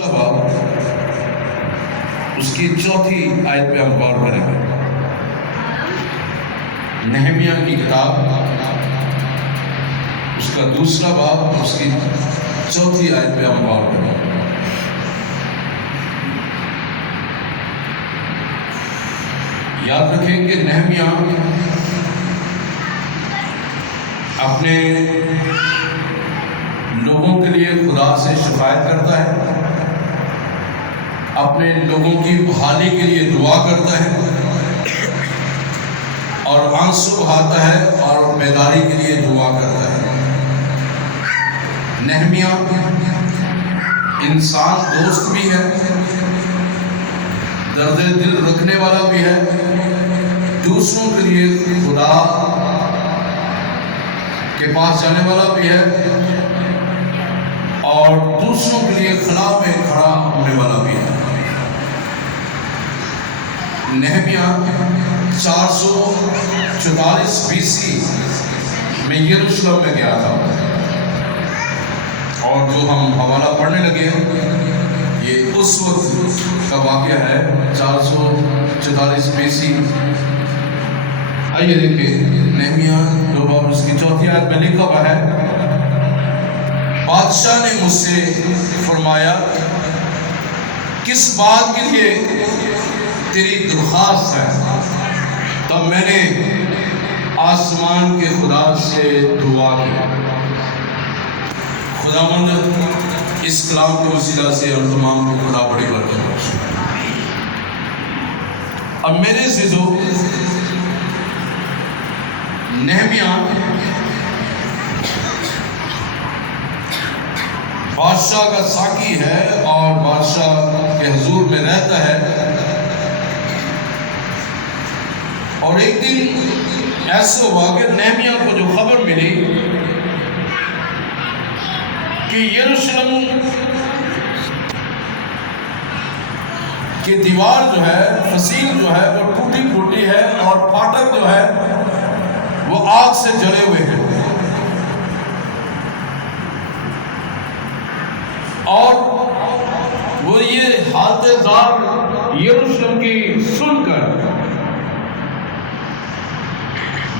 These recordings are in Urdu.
باب اس کی چوتھی آیت پہ ہم غور کریں گے۔ نہمیہ کی کتاب اس کا دوسرا باب اس کی چوتھی آیت پہ ہم غور کریں گے۔ یاد رکھیں کہ نہمیہ اپنے لوگوں کے لیے خدا سے شفاعت کرتا ہے، اپنے لوگوں کی بحالی کے لیے دعا کرتا ہے اور آنسو بہاتا ہے اور بیداری کے لیے دعا کرتا ہے۔ نہمیہ انسان دوست بھی ہے، درد دل رکھنے والا بھی ہے، دوسروں کے لیے خدا کے پاس جانے والا بھی ہے اور دوسروں کے لیے خلا میں کھڑا ہونے والا بھی ہے۔ نہمیہ 444 BC میں یروشلم میں گیا تھا، اور جو ہم حوالہ پڑھنے لگے ہیں یہ اس وقت کا واقعہ ہے، 444 BC۔ آئیے دیکھیں نہمیہ 2 باب اس کی چوتھی آیت میں لکھا ہوا ہے، بادشاہ نے مجھ سے فرمایا کس بات کے لیے تیری درخواست ہے؟ تب میں نے آسمان کے خدا سے دعا کی۔ خداوند اس کلام کے وسیلہ سے اور تمام کو خدا بڑی برکت بخشے۔ اب میرے عزیزو، نہمیہ بادشاہ کا ساقی ہے اور بادشاہ کے حضور میں رہتا ہے، اور ایک دن ایسا ہوا کہ نہمیہ کو جو خبر ملی کہ یروشلم کی دیوار جو ہے، فصیل جو ہے وہ ٹوٹی پھوٹی ہے اور پھاٹک جو ہے وہ آگ سے جلے ہوئے ہیں، اور وہ یہ حالت زار یروشلم کی سن کر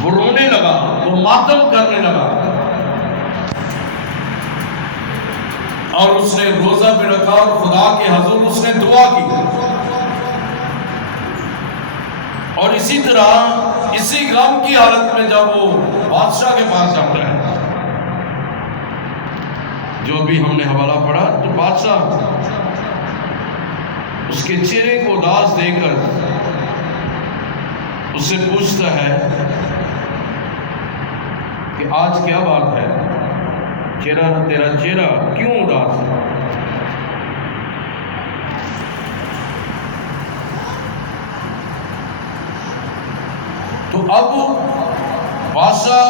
وہ رونے لگا، وہ ماتم کرنے لگا، اور اس نے روزہ بھی رکھا اور خدا کے حضور اس نے دعا کی، اور اسی طرح اسی غم کی حالت میں جب وہ بادشاہ کے پاس جاتا ہے، جو بھی ہم نے حوالہ پڑھا، تو بادشاہ اس کے چہرے کو اداس دے کر اس سے پوچھتا ہے کہ آج کیا بات ہے، تیرا چہرہ کیوں اداس ہے؟ تو اب بادشاہ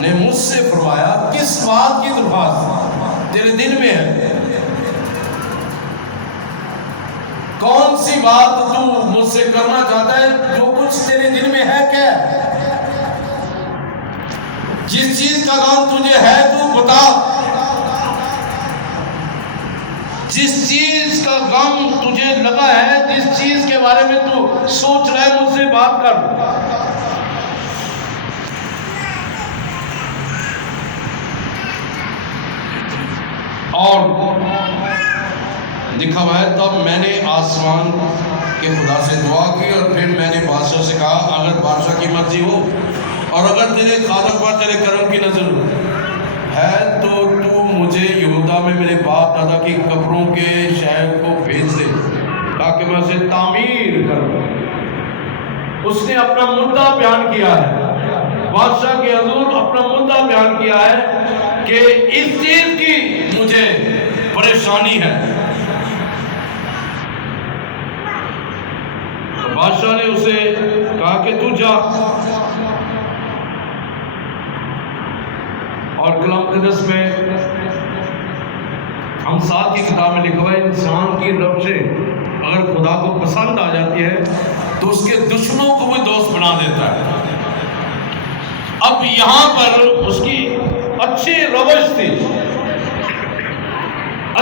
نے مجھ سے فرمایا کس بات کی درخواست تیرے دل میں ہے؟ کون سی بات تو مجھ سے کرنا چاہتا ہے؟ جو کچھ تیرے دل میں ہے کیا؟ جس چیز کا غم تجھے ہے تو بتا، جس چیز کا غم تجھے لگا ہے، جس چیز کے بارے میں تو سوچ رہا ہے، مجھ سے بات کر۔ اور لکھا ہوا ہے تب میں نے آسمان کے خدا سے دعا کی، اور پھر میں نے بادشاہ سے کہا اگر بادشاہ کی مرضی ہو اور اگر تیرے خادم پر تیرے کرم کی نظر ہے تو تو مجھے یہودا میں میرے باپ دادا کی قبروں کے شہر کو بھیج دے تاکہ میں اسے تعمیر کروں۔ اس نے اپنا مدعا بیان کیا ہے، بادشاہ کے حضور اپنا مدعا بیان کیا ہے کہ اس چیز کی مجھے پریشانی ہے۔ تو بادشاہ نے اسے کہا کہ تو جا، اور کلام مقدس میں امثال کی کتاب میں لکھا ہوا ہے انسان کی روشیں اگر خدا کو پسند آ جاتی ہے تو اس کے دشمنوں کو بھی دوست بنا دیتا ہے۔ اب یہاں پر اس کی اچھی روش تھی،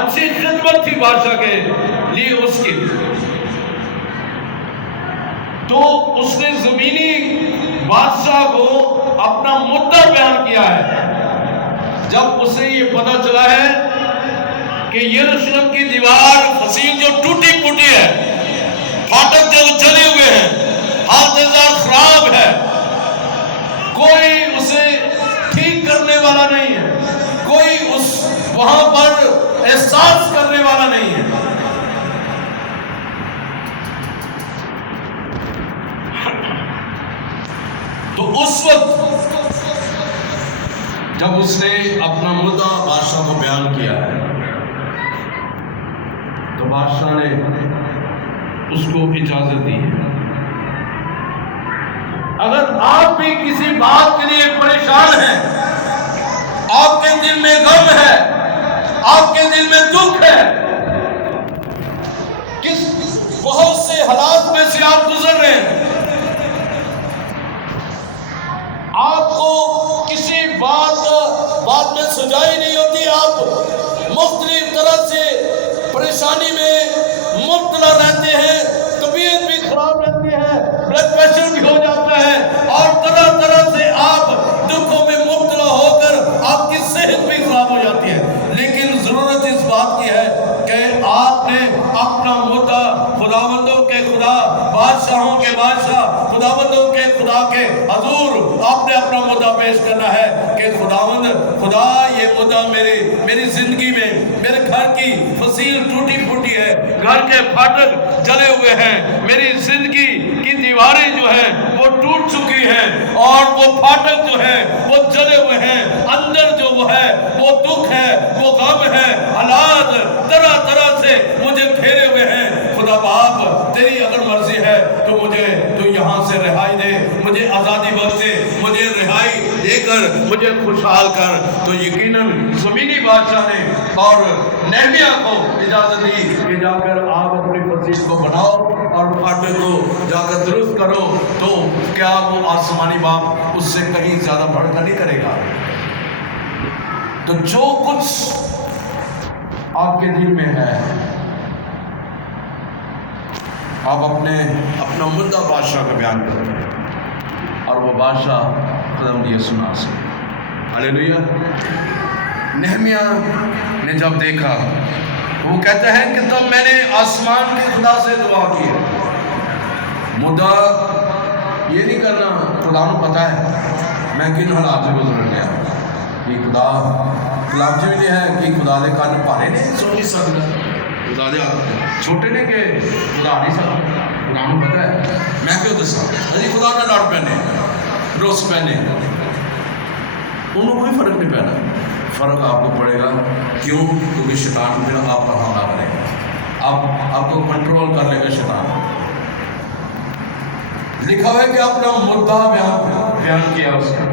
اچھی خدمت تھی بادشاہ کے لیے اس کی، تو اس نے زمینی بادشاہ کو اپنا مدعا بیان کیا ہے۔ جب اسے یہ پتہ چلا ہے کہ یروشلم کی دیوار فصیل جو ٹوٹی پھوٹی ہے، پھاٹک جو جلے ہوئے ہیں، حالت خراب ہے، کوئی اسے ٹھیک کرنے والا نہیں ہے، کوئی اس وہاں پر احساس کرنے والا نہیں ہے، تو اس وقت جب اس نے اپنا مدعا بادشاہ کو بیان کیا ہے تو بادشاہ نے اس کو اجازت دی ہے۔ اگر آپ بھی کسی بات کے لیے پریشان ہیں، آپ کے دل میں غم ہے، آپ کے دل میں دکھ ہے، کس بہت سے حالات میں سے آپ گزر رہے ہیں، آپ کو کسی بات میں سجائی نہیں ہوتی، آپ مختلف طرح سے پریشانی میں مبتلا رہتے ہیں، طبیعت بھی خراب رہتی ہے، بلڈ پریشر بھی ہو جاتا ہے، اور طرح طرح سے آپ دکھوں میں مبتلا ہو کر آپ کی صحت بھی خراب ہو جاتی ہے، لیکن ضرورت اس بات کی ہے کہ آپ نے اپنا مدعا خداوندوں کے خدا، بادشاہوں کے بادشاہ، خداوندوں کے خدا کے حضور آپ نے اپنا مدعا پیش کرنا ہے کہ خداوند خدا، یہ مدعا میری زندگی میں، میرے گھر کی فصیل ٹوٹی پھوٹی ہے، گھر کے پھاٹک جلے ہوئے ہیں، میری زندگی کی دیواریں جو ہیں وہ ٹوٹ چکی ہیں، اور وہ پھاٹک جو ہیں وہ جلے ہوئے ہیں، اندر جو وہ ہے وہ دکھ ہے، وہ غم ہے، حالات طرح طرح سے مجھے گھیرے ہوئے ہیں، خدا باپ تیری اگر مرضی ہے تو مجھے تو یہاں سے رہائی دے، مجھے آزادی بخش دے، مجھے رہائی دے کر مجھے خوشحال کر۔ تو یقیناً زمینی بادشاہ نے اور نہمیہ کو اجازت دی کہ جا کر آپ اپنی فصیل کو بناؤ اور پھاٹک کو جا کر درست کرو، تو کیا وہ آسمانی باپ اس سے کہیں زیادہ بڑھ کر نہیں کرے گا؟ تو جو کچھ آپ کے دل میں ہے، آپ اپنا مدعا بادشاہ کو بیان کریں، اور وہ بادشاہ خداوند یسوع سے۔ ہلیلویہ۔ نہمیہ نے جب دیکھا، وہ کہتا ہے کہ تب میں نے آسمان کے خدا سے دعا کی۔ مدعا یہ نہیں کرنا خدا کو پتا ہے میں کن حالات سے گزر گیا، کہ خدا لفظ بھی ہے کہ خدا دے کن پارے نے سو نہیں سکتا، خدا دے چھوٹے نے کہ خدا نہیں سکتا، خدا کو پتا ہے میں کیوں دسا جی خدا نے لڑ پینے روس پینے، انہوں کوئی فرق نہیں پینا، فرق آپ کو پڑے گا، کیوں؟ کیونکہ شیطان پھر آپ پر حملہ کرے گا، آپ کو کنٹرول کر لے گا شیطان۔ لکھا ہوا ہے کہ اپنا مدعا بیان کیا اس نے،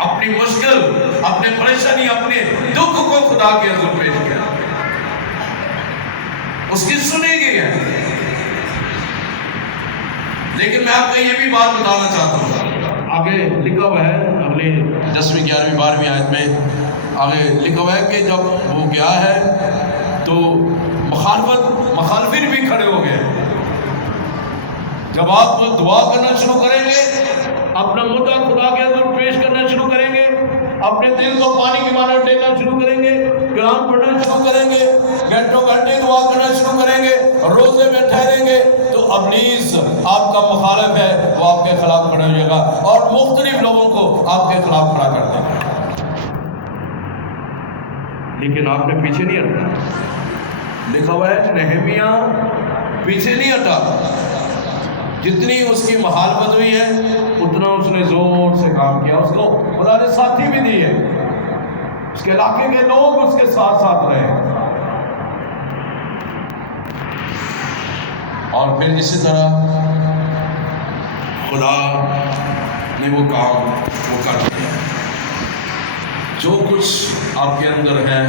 اپنی مشکل، اپنے پریشانی، اپنے دکھ کو خدا کے حضور پیش کیا، اس کی سنی گئی ہے۔ لیکن میں آپ کو یہ بھی بات بتانا چاہتا ہوں، آگے لکھا ہوا ہے اگلی 10ویں 11ویں 12ویں آیت میں آگے لکھا ہوا ہے کہ جب وہ گیا ہے تو مخالفین بھی کھڑے ہو گئے۔ جب آپ دعا کرنا شروع کریں گے، اپنا مدعا خدا کے حضور پیش کرنا شروع کریں گے، اپنے دل کو پانی کی مانند ڈینا شروع کریں گے، کلام پڑھنا شروع کریں گے، گھنٹوں گھنٹے دعا کرنا شروع کریں گے، روزے میں ٹھہریں گے، تو ابلیس آپ کا مخالف ہے، وہ آپ کے خلاف کھڑا ہو جائے گا اور مختلف لوگوں کو آپ کے خلاف کھڑا کر دے گا۔ لیکن آپ نے پیچھے نہیں ہٹنا، لکھا ہوا ہے نہمیہ پیچھے نہیں ہٹا، جتنی اس کی مخالفت ہوئی ہے اتنا اس نے زور سے کام کیا، اس کو خدا نے ساتھی بھی دی ہے، اس کے علاقے کے لوگ اس کے ساتھ ساتھ رہے، اور پھر اسی طرح خدا نے وہ کام وہ کر دیا۔ جو کچھ آپ کے اندر ہے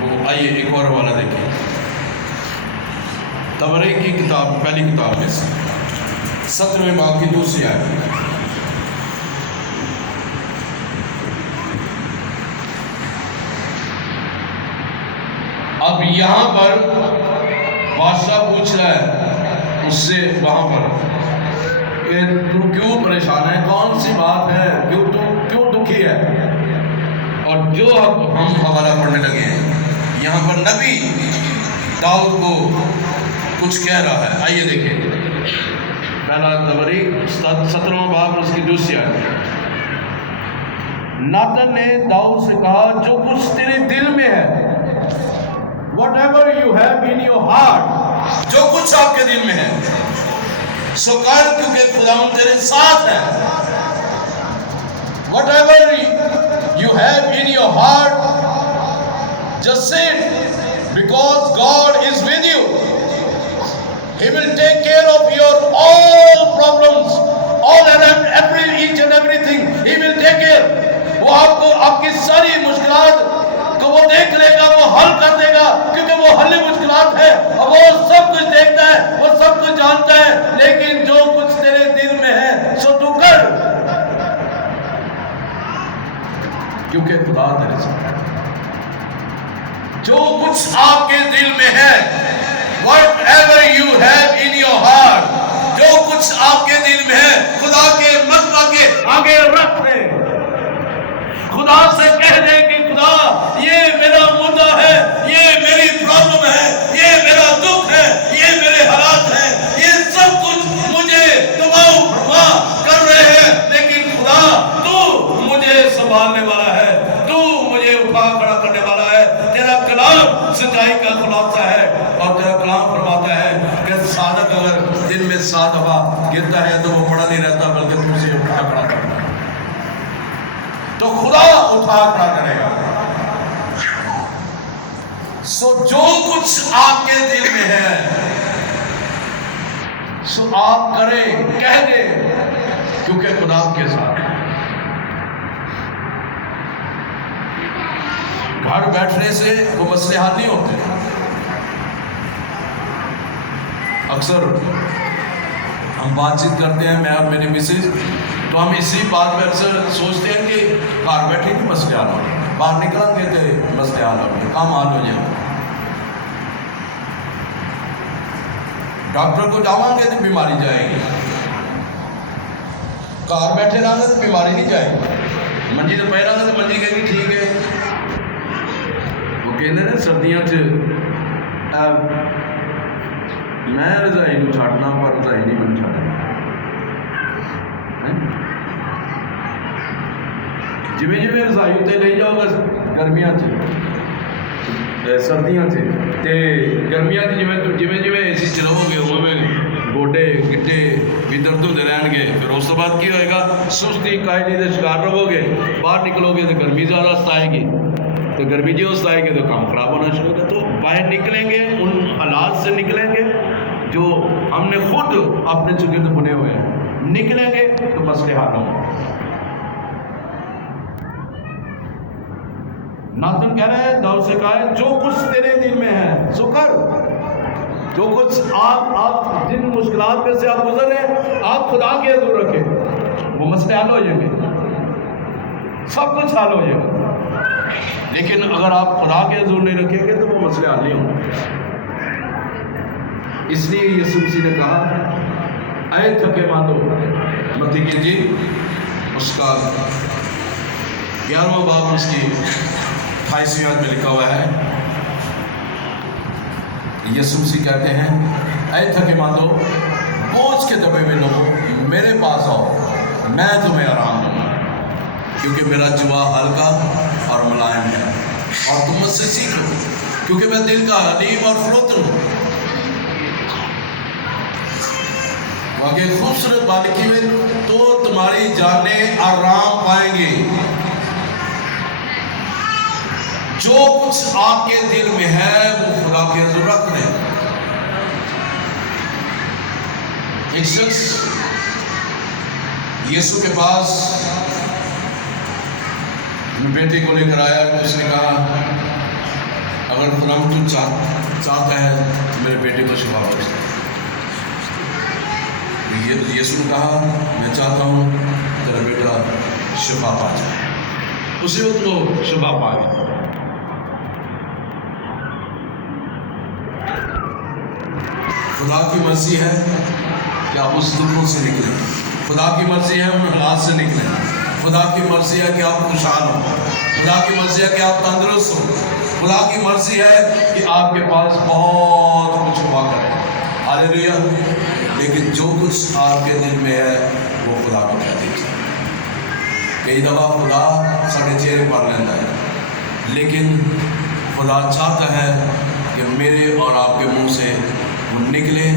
وہ، آئیے ایک اور والا دیکھیں، تبرئے کی کتاب پہلی کتاب میں سے 17ویں باب کی دوسری آیت، اب یہاں پر بادشاہ پوچھ رہا ہے اس سے وہاں پر کہ تو کیوں پریشان ہے، کون سی بات ہے، کیوں دکھی ہے؟ اور جو اب ہم حوالہ پڑھنے لگے ہیں یہاں پر نبی داؤد کو کچھ کہہ رہا ہے. آئیے دیکھیں پہلا تبری 17واں باب اس کی دوسری آیت. ناتن نے داؤد سے کہا جو کچھ تیرے دل میں ہے، whatever you have in your heart، جو کچھ آپ کے دل میں ہے سو کر، کیونکہ خداوند تیرے ساتھ ہے. whatever you have in your heart just say it, because God is with you. He will take care of your all problems, all and each and everything. He will take care. وہ آپ کو آپ کی ساری مشکلات کو وہ دیکھ لے گا، وہ حل کر دے گا، کیونکہ وہ حل مشکلات ہے اور وہ سب کچھ دیکھتا ہے، وہ سب کچھ جانتا ہے. لیکن جو کچھ تیرے دل میں ہے سو تو کر، کیونکہ خدا تیرے ساتھ ہے. جو کچھ آپ کے دل میں ہے، whatever you have in your heart، جو کچھ آپ کے دل میں ہے خدا کے مطلب کے آگے رکھ دے. خدا سے کہہ دے کہ خدا یہ میرا مدعا ہے، یہ میری پرابلم ہے، یہ میرا دکھ ہے، یہ میرے حالات ہیں، یہ سب کچھ مجھے دباؤ فرما کر رہے ہیں، لیکن خدا تو مجھے سنبھالنے والا ہے، تو مجھے اٹھا کھڑا کرنے والا ہے. تیرا کلام سچائی کا خلاصہ ہے اور تیرا کلام فرماتا ہے کہ صادق اگر دن میں 7 دفعہ گرتا ہے تو وہ پڑا نہیں رہتا بلکہ تم سے اٹھا کھڑا کرتا ہے. تو خدا اٹھا کھڑا کرے گا. سو جو کچھ آپ کے دل میں ہے سو آپ کریں، کہہ دیں، کیونکہ خدا کے ساتھ. گھر بیٹھنے سے وہ مسئلے حل نہیں ہوتے. اکثر ہم بات چیت کرتے ہیں میں اور میری مسز، تو ہم اسی بات پہ اکثر سوچتے ہیں کہ گھر بیٹھے بھی مسئلے حل ہو جائیں، باہر نکلیں گے تو مسئلے حل ہو جائیں، کام حل ہو جائے. ڈاکٹر کو جاؤں گے تو بیماری جائے گی، گھر بیٹھے رہا گے تو بیماری نہیں جائے گی. منجی تو پہ رہا گا تو منجی کہے گی ٹھیک ہے. وہ کہتے ہیں سردیاں میں رضائی کو چھاٹنا پر رضائی نہیں من چھاٹنا. جویں جویں رضائی اتنے لے جاؤ گا گرمیاں سردیاں تے گرمیاں جویں اے سی چلاؤ گے اویں گوڈے گٹے بھی درد ہوتے رہن گے. پھر اس تو بعد کی ہوئے گا، سستی کاہلی کے شکار رہو گے. باہر نکلو گے تو گرمی زیادہ ستائے گی، تو گرمی جو ستائے گی تو کام خراب ہونا شروع ہوگا. تو باہر نکلیں گے، ان حالات سے نکلیں گے جو ہم نے خود اپنے چکے تو بنے ہوئے ہیں، نکلیں گے تو مسئلے حل ہوں گے. ناتن کہہ رہے ہیں داؤد سے کہا ہے جو کچھ تیرے دل میں ہے سو کر. جو کچھ آپ جن مشکلات میں سے آپ گزر رہے ہیں آپ خدا کے حضور رکھیں، وہ مسئلے حل ہو جائیں گے، سب کچھ حل ہو جائے گا. لیکن اگر آپ خدا کے حضور نہیں رکھیں گے تو وہ مسئلے حل نہیں ہوں گے. اس لیے یسوع مسیح نے کہا اے تھکے مانو متی کیجیے. اس کا 11واں باب اس کی 28ویں آیت میں لکھا ہوا ہے. یسوع مسیح کہتے ہیں اے تھکے ماندو بوجھ کے دبے ہوئے لوگوں میرے پاس آؤ، میں تمہیں آرام دوں گا، کیونکہ میرا جوا ہلکا اور ملائم ہے اور تم مجھ سے سیکھو کیونکہ میں دل کا حلیم اور فروتن ہوں. واقعی خوبصورت بات لکھی ہوئی تو تمہاری جانیں آرام پائیں گے. جو کچھ آپ کے دل میں ہے وہ خدا کے حضور رکھ دیں. ایک شخص یسوع کے پاس بیٹے کو لے کر آیا تو اس نے کہا اگر خدا تو چاہتا ہے تو میرے بیٹے کو شفا بخش دے. یسوع نے کہا میں چاہتا ہوں تیرا بیٹا شفا پا جائے. اسی وقت وہ شفا پا گیا. خدا کی مرضی ہے کہ آپ اس دکھوں سے نکلیں، خدا کی مرضی ہے ان حالات سے نکلیں، خدا کی مرضی ہے کہ آپ خوشحال ہوں، خدا کی مرضی ہے کہ آپ تندرست ہوں، خدا کی مرضی ہے کہ آپ کے پاس بہت کچھ ہوا کرے۔ ہاللیلویہ۔ لیکن جو کچھ آپ کے دل میں ہے وہ خدا کو کہہ دیجیے۔ کئی دفعہ خدا ساڑھے چہرے پر لینا ہے، لیکن خدا چاہتا ہے کہ میرے اور آپ کے منہ سے وہ نکلے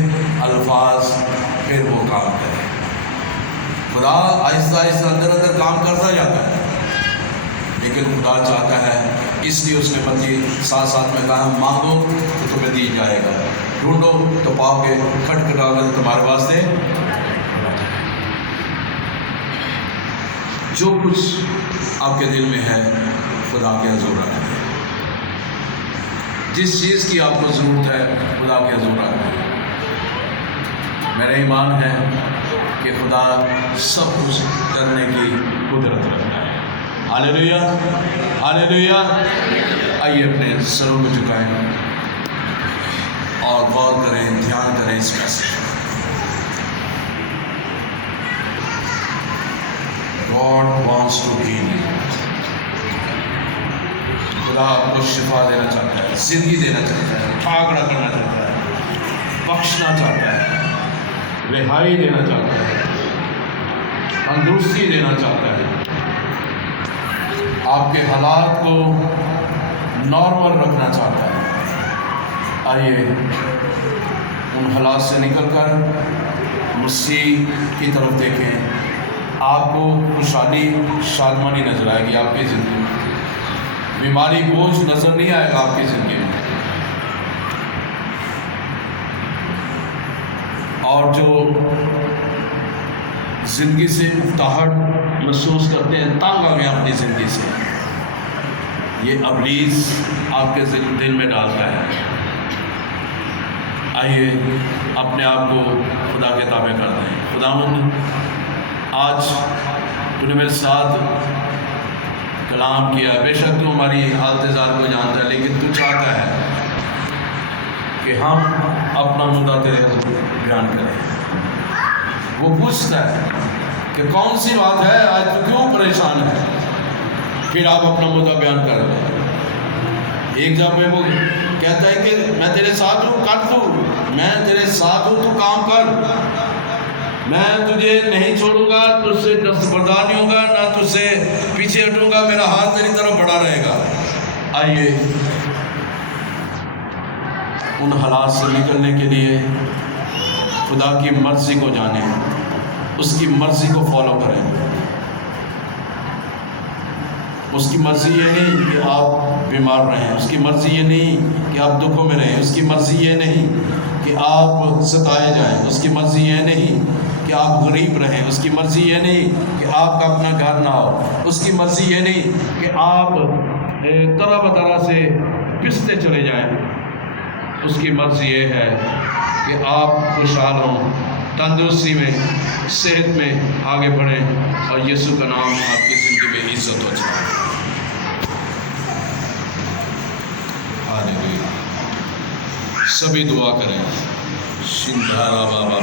الفاظ، پھر وہ کام کرے۔ خدا آہستہ آہستہ اندر اندر کام کرتا جاتا ہے، لیکن خدا چاہتا ہے، اس لیے اس نے بندی ساتھ ساتھ میں کہا مانگو تو تمہیں دی جائے گا، ڈھونڈو تو پاؤ گے، کھٹکھٹاؤ گے تو تمہارے واسطے۔ جو کچھ آپ کے دل میں ہے خدا کے حضور رکھیں، جس چیز کی آپ کو ضرورت ہے خدا کے حضور رکھیں۔ میرا ایمان ہے کہ خدا سب کچھ کرنے کی قدرت رکھتا ہے۔ ہاللیلویہ، ہاللیلویہ۔ آئیے اپنے سروں کو جھکائیں اور غور کریں، دھیان کریں اس میسج پر۔ God wants to heal you۔ خدا آپ کو شفا دینا چاہتا ہے، زندگی دینا چاہتا ہے، ٹھاکرا کرنا چاہتا ہے، بخشنا چاہتا ہے، رہائی دینا چاہتا ہے، تندرستی دینا چاہتا ہے، آپ کے حالات کو نارمل رکھنا چاہتا ہے۔ آئیے ان حالات سے نکل کر مسیح کی طرف دیکھیں، آپ کو خوشحالی شادمانی نظر آئے گی آپ کی زندگی میں، بیماری بوجھ نظر نہیں آئے گا آپ کی زندگی میں، اور جو زندگی سے اکتاہٹ محسوس کرتے ہیں، تنگ آ گئے اپنی زندگی سے، یہ ابلیس آپ کے دل میں ڈالتا ہے۔ آئیے اپنے آپ کو خدا کے تابع کر دیں۔ خداوند آج تو نے میرے ساتھ کلام کیا، بے شک تو ہماری حالت ذات کو جانتا ہے، لیکن تو چاہتا ہے کہ ہم اپنا مدعا تیرے حضور بیان کریں۔ وہ پوچھتا ہے کہ کون سی بات ہے، آج تو کیوں پریشان ہے، پھر آپ اپنا مدعا بیان کر دیں۔ ایک جب میں وہ کہتا ہے کہ میں تیرے ساتھ ہوں، کر دوں، میں تیرے ساتھ ہوں، تو کام کر، میں تجھے نہیں چھوڑوں گا، تجھ سے دستبردار نہیں ہوں گا، نہ تجھ سے پیچھے ہٹوں گا، میرا ہاتھ تیری طرف بڑھا رہے گا۔ آئیے ان حالات سے نکلنے کے لیے خدا کی مرضی کو جانیں، اس کی مرضی کو فالو کریں۔ اس کی مرضی یہ نہیں کہ آپ بیمار رہیں، اس کی مرضی یہ نہیں کہ آپ دکھوں میں رہیں، اس کی مرضی یہ نہیں کہ آپ ستائے جائیں، اس کی مرضی یہ نہیں کہ آپ غریب رہیں، اس کی مرضی یہ نہیں کہ آپ کا اپنا گھر نہ ہو، اس کی مرضی یہ نہیں کہ آپ طرح بطرح سے پستے چلے جائیں۔ اس کی مرضی یہ ہے کہ آپ خوشحال ہوں، تندرستی میں، صحت میں آگے بڑھیں، اور یسوع کا نام آپ کی زندگی میں عزت ہو جائے۔ ہاللیلویہ۔ سبھی دعا کریں۔ شندھارا بابا